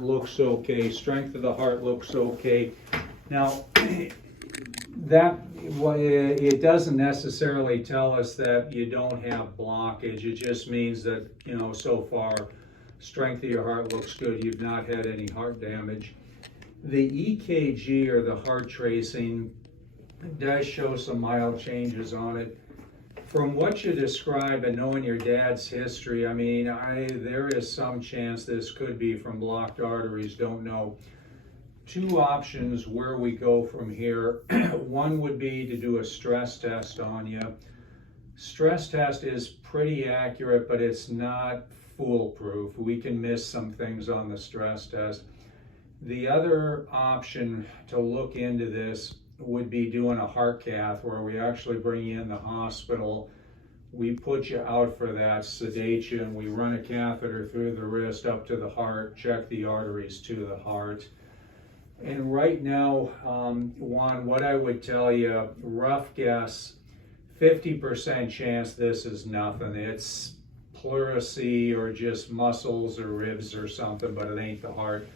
looks okay, strength of the heart looks okay. Now, that it doesn't necessarily tell us that you don't have blockage. It just means that, so far, strength of your heart looks good. You've not had any heart damage. The EKG, or the heart tracing, does show some mild changes on it. From what you describe and knowing your dad's history, there is some chance this could be from blocked arteries, don't know. Two options where we go from here. One would be to do a stress test on you. Stress test is pretty accurate, but it's not foolproof. We can miss some things on the stress test. The other option to look into this would be doing a heart cath, where we actually bring you in the hospital. We put you out for that, sedate you, and we run a catheter through the wrist up to the heart, check the arteries to the heart. And right now, Juan, what I would tell you, rough guess, 50% chance this is nothing. It's pleurisy or just muscles or ribs or something, but it ain't the heart.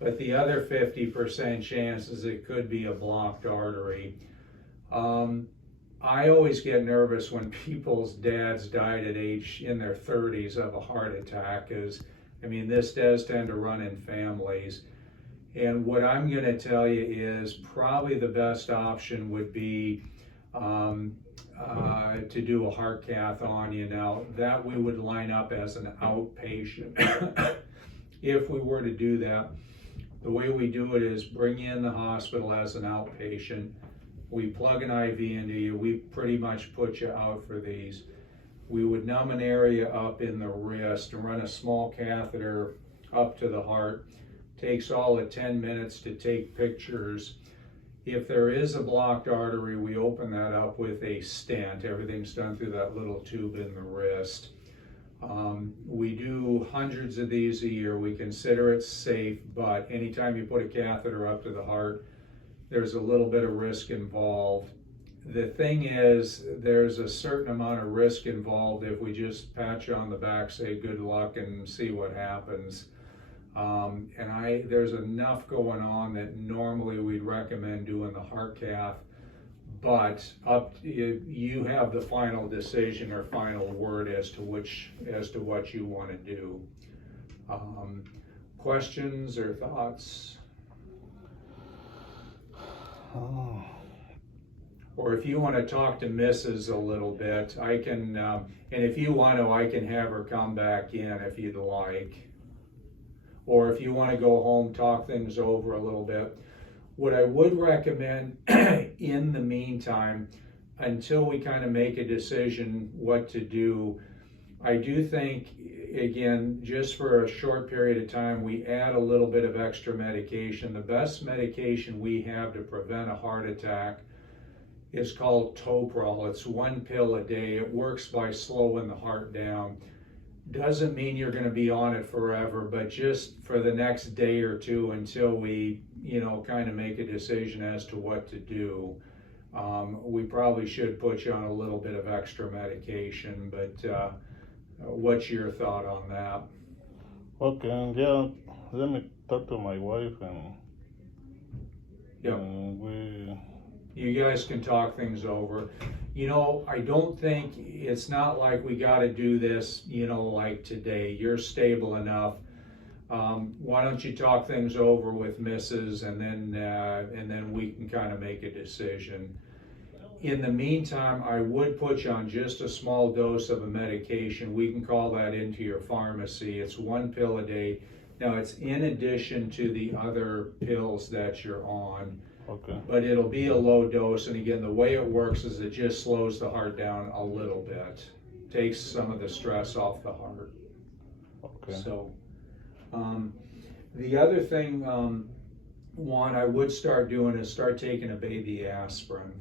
But the other 50% chance is it could be a blocked artery. I always get nervous when people's dads died at age in their 30s of a heart attack, this does tend to run in families. And what I'm going to tell you is probably the best option would be to do a heart cath on you. Now, that we would line up as an outpatient. If we were to do that, the way we do it is bring you in the hospital as an outpatient. We plug an IV into you. We pretty much put you out for these. We would numb an area up in the wrist and run a small catheter up to the heart. Takes all of 10 minutes to take pictures. If there is a blocked artery, we open that up with a stent. Everything's done through that little tube in the wrist. We do hundreds of these a year. We consider it safe, but anytime you put a catheter up to the heart, there's a little bit of risk involved. The thing is, there's a certain amount of risk involved if we just pat you on the back, say good luck, and see what happens. There's enough going on that normally we'd recommend doing the heart cath, but you have the final decision or final word as to what you want to do. Questions or thoughts? Oh. Or if you want to talk to Mrs. a little bit, I can, and if you want to, I can have her come back in if you'd like. Or if you want to go home, talk things over a little bit. What I would recommend in the meantime, until we kind of make a decision what to do, I do think, again, just for a short period of time, we add a little bit of extra medication. The best medication we have to prevent a heart attack is called Toprol. It's 1 pill a day. It works by slowing the heart down. Doesn't mean you're going to be on it forever, but just for the next day or two until we, kind of make a decision as to what to do. We probably should put you on a little bit of extra medication, but what's your thought on that? Okay, yeah, let me talk to my wife and you guys can talk things over. I don't think, it's not like we got to do this, like today. You're stable enough. Why don't you talk things over with Mrs. and then we can kind of make a decision. In the meantime, I would put you on just a small dose of a medication. We can call that into your pharmacy. It's 1 pill a day. Now, it's in addition to the other pills that you're on. Okay. But it'll be a low dose, and again, the way it works is it just slows the heart down a little bit, takes some of the stress off the heart. Okay. So, the other thing, Juan, I would start doing is start taking a baby aspirin.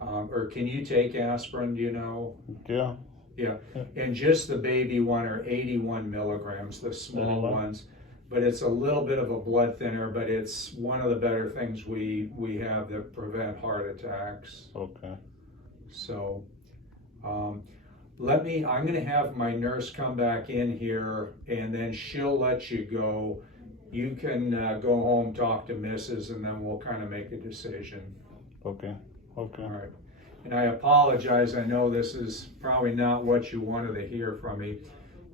Or can you take aspirin, do you know? Yeah. Yeah, and just the baby one are 81 milligrams, the small ones. But it's a little bit of a blood thinner, but it's one of the better things we have that prevent heart attacks. Okay. So, I'm going to have my nurse come back in here, and then she'll let you go. You can go home, talk to Mrs., and then we'll kind of make a decision. Okay, okay. All right. And I apologize, I know this is probably not what you wanted to hear from me.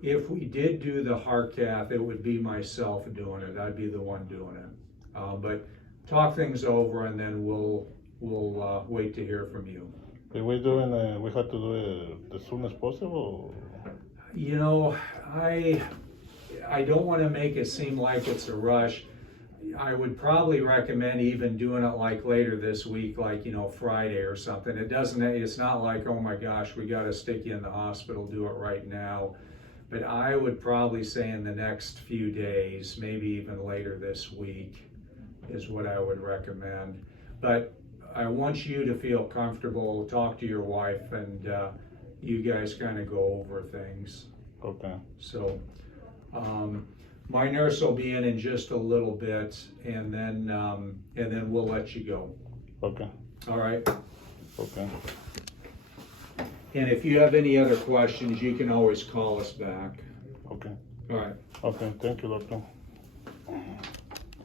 If we did do the heart cath, it would be myself doing it. I'd be the one doing it. But talk things over, and then we'll wait to hear from you. If we're doing, we have to do it as soon as possible? You know, I don't want to make it seem like it's a rush. I would probably recommend even doing it like later this week, like, you know, Friday or something. It's not like, oh my gosh, we got to stick you in the hospital, do it right now. But I would probably say in the next few days, maybe even later this week, is what I would recommend. But I want you to feel comfortable, talk to your wife, and you guys kind of go over things. Okay. So, my nurse will be in just a little bit, and then we'll let you go. Okay. All right. Okay. And if you have any other questions, you can always call us back. Okay. All right. Okay. Thank you, doctor.